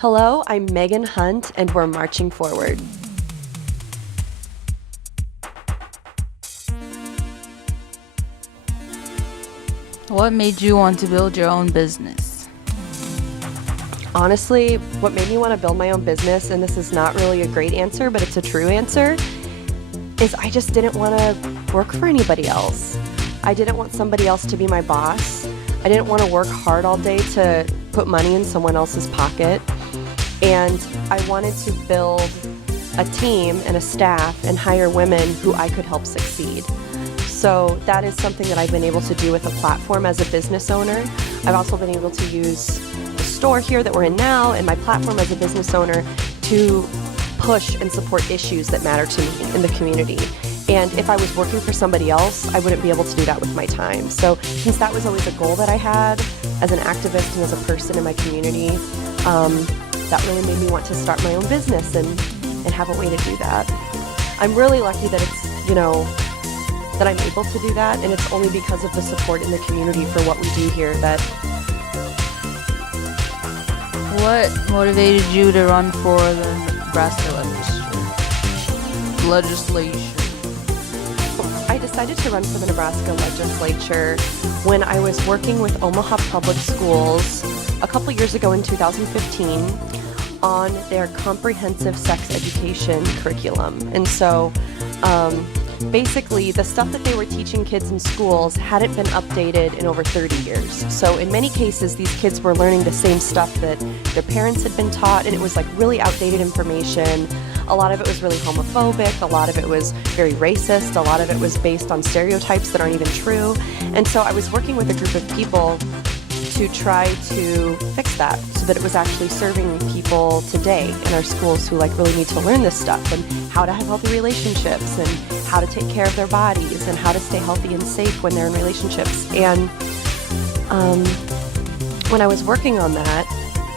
Hello, I'm Megan Hunt, and we're marching forward. What made you want to build your own business? Honestly, what made me want to build my own business, and this is not really a great answer, but it's a true answer, is I just didn't want to work for anybody else. I didn't want somebody else to be my boss. I didn't want to work hard all day to put money in someone else's pocket. And I wanted to build a team and a staff and hire women who I could help succeed. So that is something that I've been able to do with a platform as a business owner. I've also been able to use the store here that we're in now and my platform as a business owner to push and support issues that matter to me in the community. And if I was working for somebody else, I wouldn't be able to do that with my time. So since that was always a goal that I had as an activist and as a person in my community, that really made me want to start my own business and have a way to do that. I'm really lucky that it's, that I'm able to do that, and it's only because of the support in the community for what we do here that. What motivated you to run for the Nebraska legislature? I decided to run for the Nebraska legislature when I was working with Omaha Public Schools a couple years ago in 2015 on their comprehensive sex education curriculum. And so basically the stuff that they were teaching kids in schools hadn't been updated in over 30 years. So in many cases, these kids were learning the same stuff that their parents had been taught, and it was like really outdated information. A lot of it was really homophobic, a lot of it was very racist, a lot of it was based on stereotypes that aren't even true. And so I was working with a group of people to try to fix that so that it was actually serving people today in our schools who really need to learn this stuff, and how to have healthy relationships and how to take care of their bodies and how to stay healthy and safe when they're in relationships. And when I was working on that,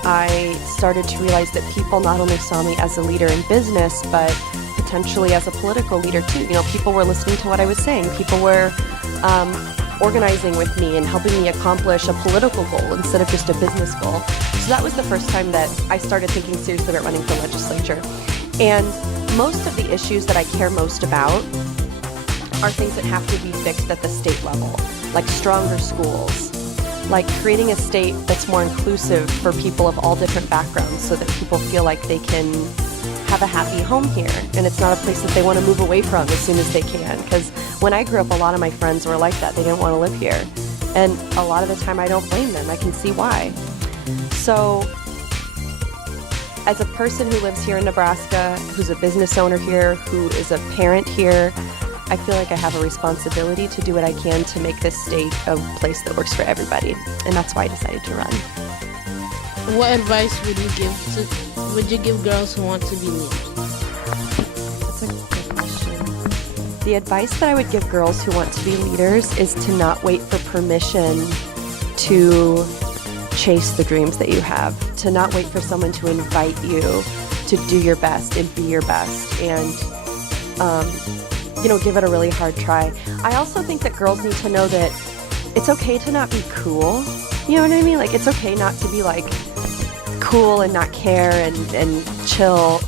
I started to realize that people not only saw me as a leader in business, but potentially as a political leader too. People were listening to what I was saying. People were organizing with me and helping me accomplish a political goal instead of just a business goal. So that was the first time that I started thinking seriously about running for legislature. And most of the issues that I care most about are things that have to be fixed at the state level, like stronger schools, like creating a state that's more inclusive for people of all different backgrounds so that people feel like they can have a happy home here and it's not a place that they want to move away from as soon as they can. Because when I grew up, a lot of my friends were like that. They didn't want to live here. And a lot of the time I don't blame them. I can see why. So as a person who lives here in Nebraska, who's a business owner here, who is a parent here, I feel like I have a responsibility to do what I can to make this state a place that works for everybody. And that's why I decided to run. What advice would you give girls who want to be leaders? That's a good question. The advice that I would give girls who want to be leaders is to not wait for permission to chase the dreams that you have, to not wait for someone to invite you to do your best and be your best and, give it a really hard try. I also think that girls need to know that it's okay to not be cool. You know what I mean? It's okay not to be cool and not care and chill.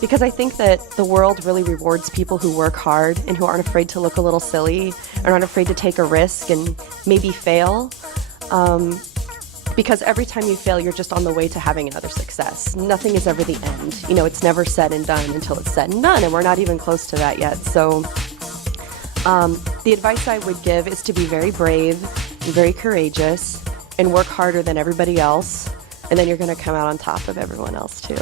Because I think that the world really rewards people who work hard and who aren't afraid to look a little silly or aren't afraid to take a risk and maybe fail. Because every time you fail, you're just on the way to having another success. Nothing is ever the end. It's never said and done until it's said and done, and we're not even close to that yet. So the advice I would give is to be very brave and very courageous and work harder than everybody else, and then you're going to come out on top of everyone else too.